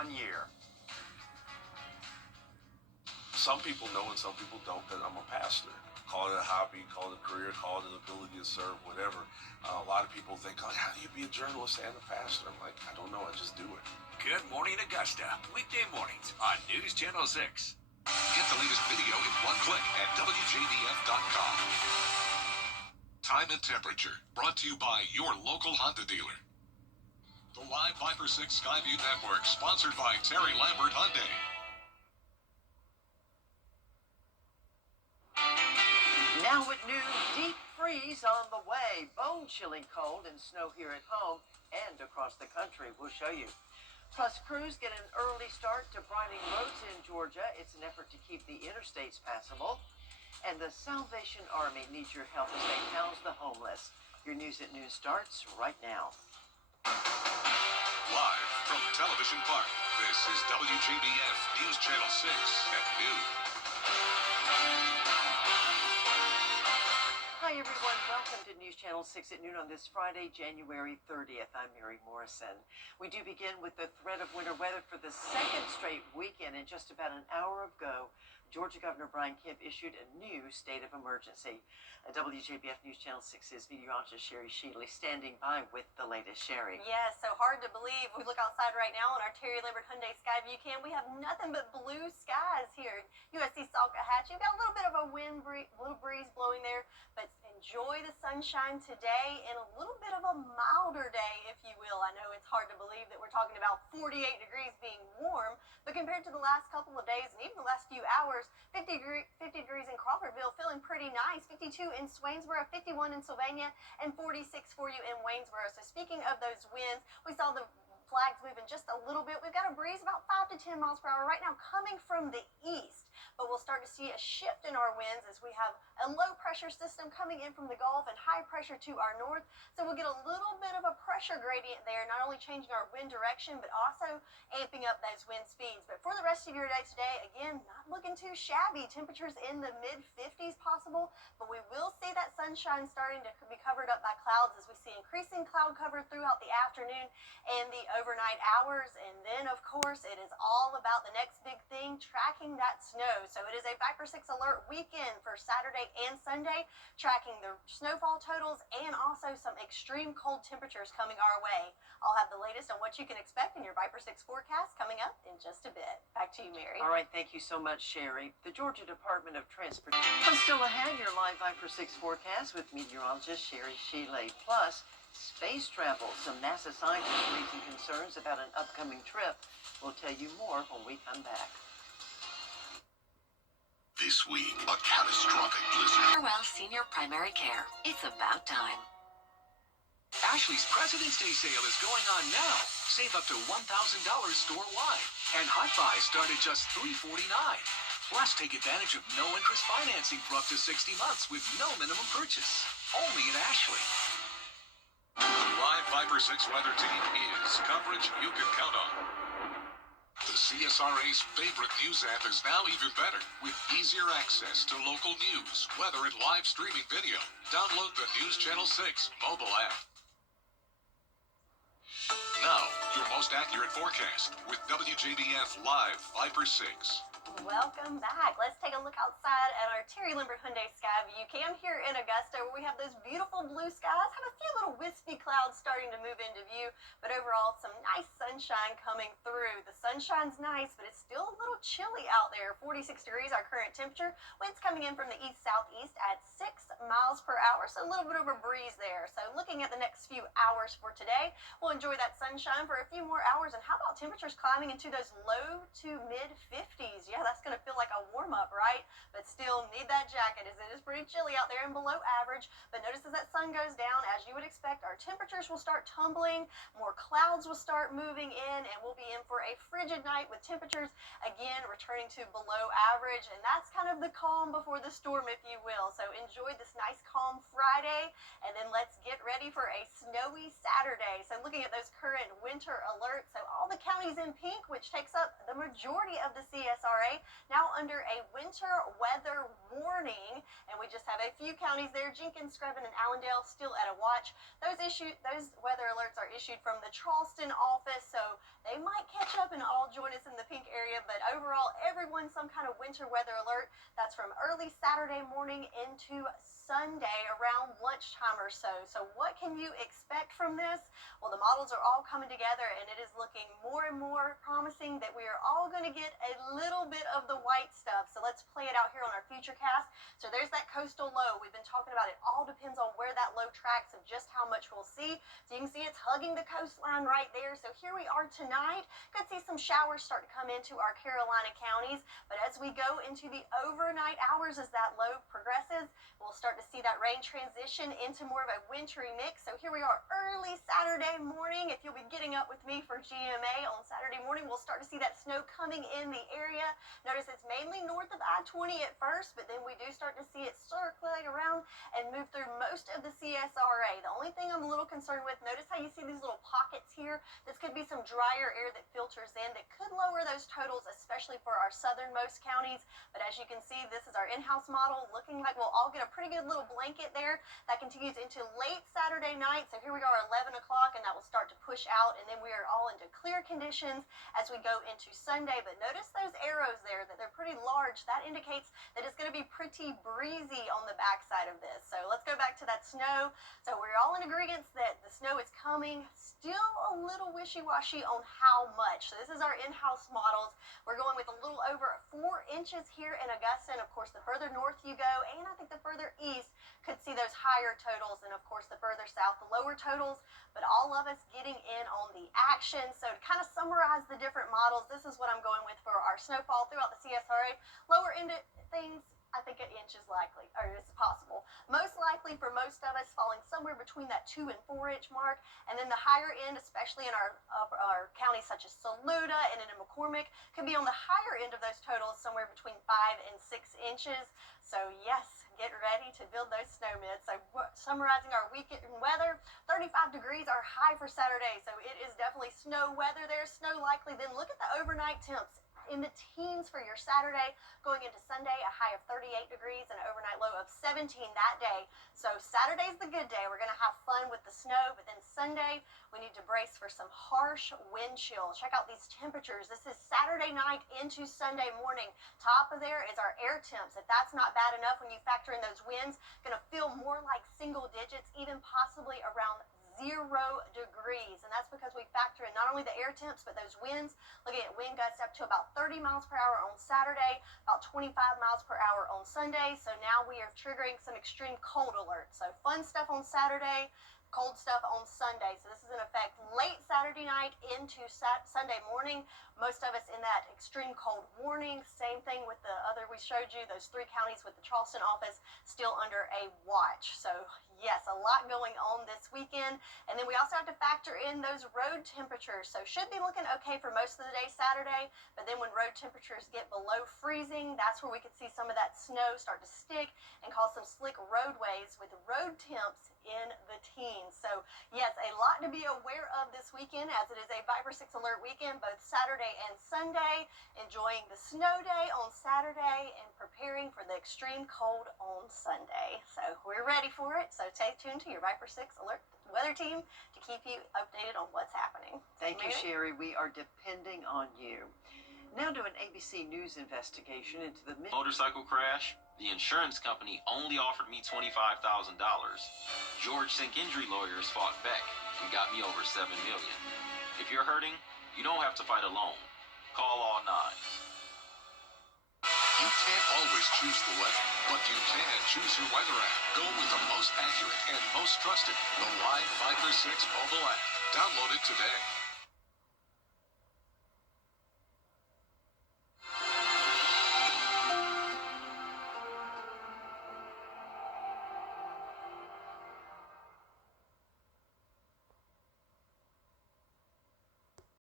1 year. Some people know and some people don't that I'm a pastor. Call it a hobby, call it a career, call it an ability to serve, whatever. A lot of people think, oh, how do you be a journalist and a pastor? I'm like, I don't know, I just do it. Good Morning Augusta, weekday mornings on News Channel 6. Get the latest video in one click at WJBF.com. Time and temperature, brought to you by your local Honda dealer. The Live Viper 6 Skyview Network, sponsored by Terry Lambert Hyundai. Now at noon, deep freeze on the way. Bone-chilling cold and snow here at home and across the country. We'll show you. Plus, crews get an early start to brining roads in Georgia. It's an effort to keep the interstates passable. And the Salvation Army needs your help as they house the homeless. Your News at Noon starts right now. Live from Television Park, this is WJBF News Channel 6 at noon. Hi, everyone. Welcome to News Channel 6 at noon on this Friday, January 30th. I'm Mary Morrison. We do begin with the threat of winter weather for the second straight weekend. In just about an hour ago, Georgia Governor Brian Kemp issued a new state of emergency. WJBF News Channel 6's meteorologist Sherry Sheely standing by with the latest. Sherry. Yes, so hard to believe. We look outside right now on our Terry Lambert Hyundai Skyview cam. We have nothing but blue skies here. USC Salcahatchee. You've got a little bit of a little breeze blowing there, but enjoy the sunshine today and a little bit of a milder day, if you will. I know it's hard to believe that we're talking about 48 degrees being warm, but compared to the last couple of days and even the last few hours, 50 degrees in Crawfordville, feeling pretty nice. 52 in Swainsboro, 51 in Sylvania, and 46 for you in Waynesboro. So speaking of those winds, we saw the flags moving just a little bit. We've got a breeze about 5 to 10 miles per hour right now coming from the east, but we'll start to see a shift in our winds as we have a low pressure system coming in from the Gulf and high pressure to our north. So we'll get a little bit of a pressure gradient there, not only changing our wind direction, but also amping up those wind speeds. But for the rest of your day today, again, not looking too shabby. Temperatures in the mid 50s possible, but we will see that sunshine starting to be covered up by clouds as we see increasing cloud cover throughout the afternoon and the overnight hours. And then, of course, it is all about the next big thing, tracking that snow. So it is a Viper 6 alert weekend for Saturday and Sunday, tracking the snowfall totals and also some extreme cold temperatures coming our way. I'll have the latest on what you can expect in your Viper 6 forecast coming up in just a bit. Back to you, Mary. All right, thank you so much, Sherry. The Georgia Department of Transportation. Still ahead, your live Viper 6 forecast with meteorologist Sherry Sheely. Plus, space travel. Some NASA scientists raising concerns about an upcoming trip. We'll tell you more when we come back. This week, a catastrophic blizzard. Farewell Senior Primary Care. It's about time. Ashley's President's Day sale is going on now. Save up to $1,000 store-wide. And Hot Buy start at just $349. Plus, take advantage of no-interest financing for up to 60 months with no minimum purchase. Only at Ashley. The live Viper 6 weather team is coverage you can count on. The CSRA's favorite news app is now even better with easier access to local news, weather, and live streaming video. Download the News Channel 6 mobile app. Now, your most accurate forecast with WJBF Live Viper 6. Welcome back. Let's take a look outside at our Terry Lambert Hyundai Skyview cam here in Augusta, where we have those beautiful blue skies, have a few little wispy clouds starting to move into view, but overall some nice sunshine coming through. The sunshine's nice, but it's still a little chilly out there. 46 degrees our current temperature. Winds coming in from the east-southeast at 6 miles per hour, so a little bit of a breeze there. So looking at the next few hours for today, we'll enjoy that sunshine for a few more hours. And how about temperatures climbing into those low to mid 50s? Yeah, that's going to feel like a warm-up, right? But still need that jacket as it is pretty chilly out there and below average. But notice as that sun goes down, as you would expect, our temperatures will start tumbling, more clouds will start moving in, and we'll be in for a frigid night with temperatures, again, returning to below average. And that's kind of the calm before the storm, if you will. So enjoy this nice, calm Friday, and then let's get ready for a snowy Saturday. So looking at those current winter alerts, so all the counties in pink, which takes up the majority of the CSRA, now under a winter weather warning, and we just have a few counties there, Jenkins, Screven, and Allendale, still at a watch. Those weather alerts are issued from the Charleston office, so they might catch up and all join us in the pink area, but overall, everyone some kind of winter weather alert. That's from early Saturday morning into Sunday around lunchtime or so. So what can you expect from this? Well, the models are all coming together, and it is looking more and more promising that we are all going to get a little bit of the white stuff. So let's play it out here on our futurecast. So there's that coastal low. We've been talking about it. All depends on where that low tracks and just how much we'll see. So you can see it's hugging the coastline right there. So here we are tonight. Could see some showers start to come into our Carolina counties. But as we go into the overnight hours, as that low progresses, we'll start to see that rain transition into more of a wintry mix. So here we are early Saturday morning. If you'll be getting up with me for GMA on Saturday morning, we'll start to see that snow coming in the area. Notice it's mainly north of I-20 at first, but then we do start to see it circulate around and move through most of the CSRA. The only thing I'm a little concerned with, notice how you see these little pockets here? This could be some drier air that filters in that could lower those totals, especially for our southernmost counties. But as you can see, this is our in-house model, looking like we'll all get a pretty good little blanket there. That continues into late Saturday night. So here we are 11 o'clock, and that will start to push out, and then we are all into clear conditions as we go into Sunday. But notice those arrows there, that they're pretty large. That indicates that it's going to be pretty breezy on the backside of this. So let's go back to that snow. So we're all in agreement that the snow is coming. Still a little wishy-washy on how much. So this is our in-house models. We're going with a little over 4 inches here in Augusta, and of course the further north you go, and I think the further east, could see those higher totals, and of course the further south, the lower totals. But all of us getting in on the action. So to kind of summarize the different models, this is what I'm going with for our snowfall throughout the CSRA. Lower end things, I think an inch is likely, or it's possible. Most likely for most of us, falling somewhere between that 2 and 4 inch mark. And then the higher end, especially in our counties such as Saluda and in McCormick, can be on the higher end of those totals, somewhere between 5 and 6 inches. So yes, get ready to build those snow mitts. So summarizing our weekend weather, 35 degrees our high for Saturday. So it is definitely snow weather there, snow likely. Then look at the overnight temps. In the teens for your Saturday, going into Sunday, a high of 38 degrees and an overnight low of 17 that day. So Saturday's the good day. We're going to have fun with the snow, but then Sunday, we need to brace for some harsh wind chill. Check out these temperatures. This is Saturday night into Sunday morning. Top of there is our air temps. If that's not bad enough, when you factor in those winds, going to feel more like single digits, even possibly around 0 degrees. And that's because we factor in not only the air temps, but those winds. Looking at wind gusts up to about 30 miles per hour on Saturday, about 25 miles per hour on Sunday. So now we are triggering some extreme cold alerts. So fun stuff on Saturday, cold stuff on Sunday. So this is in effect late Saturday night into Sunday morning. Most of us in that extreme cold warning. Same thing with the other we showed you, those 3 counties with the Charleston office still under a watch. So yes, a lot going on this weekend. And then we also have to factor in those road temperatures. So should be looking okay for most of the day Saturday, but then when road temperatures get below freezing, that's where we could see some of that snow start to stick and cause some slick roadways with road temps in the teens. So yes, a lot to be aware of this weekend, as it is a Viper 6 alert weekend, both Saturday and Sunday. Enjoying the snow day on Saturday and preparing for the extreme cold on Sunday. So we're ready for it. So stay tuned to your Viper 6 alert weather team to keep you updated on what's happening. Thank you, Sherry. We are depending on you. Now to an ABC News investigation into the motorcycle crash. The insurance company only offered me $25,000. George Sink injury lawyers fought back and got me over $7 million. If you're hurting, you don't have to fight alone. Call all nines. You can't always choose the weather, but you can choose your weather app. Go with the most accurate and most trusted, the Live Viper 6 mobile app. Download it today.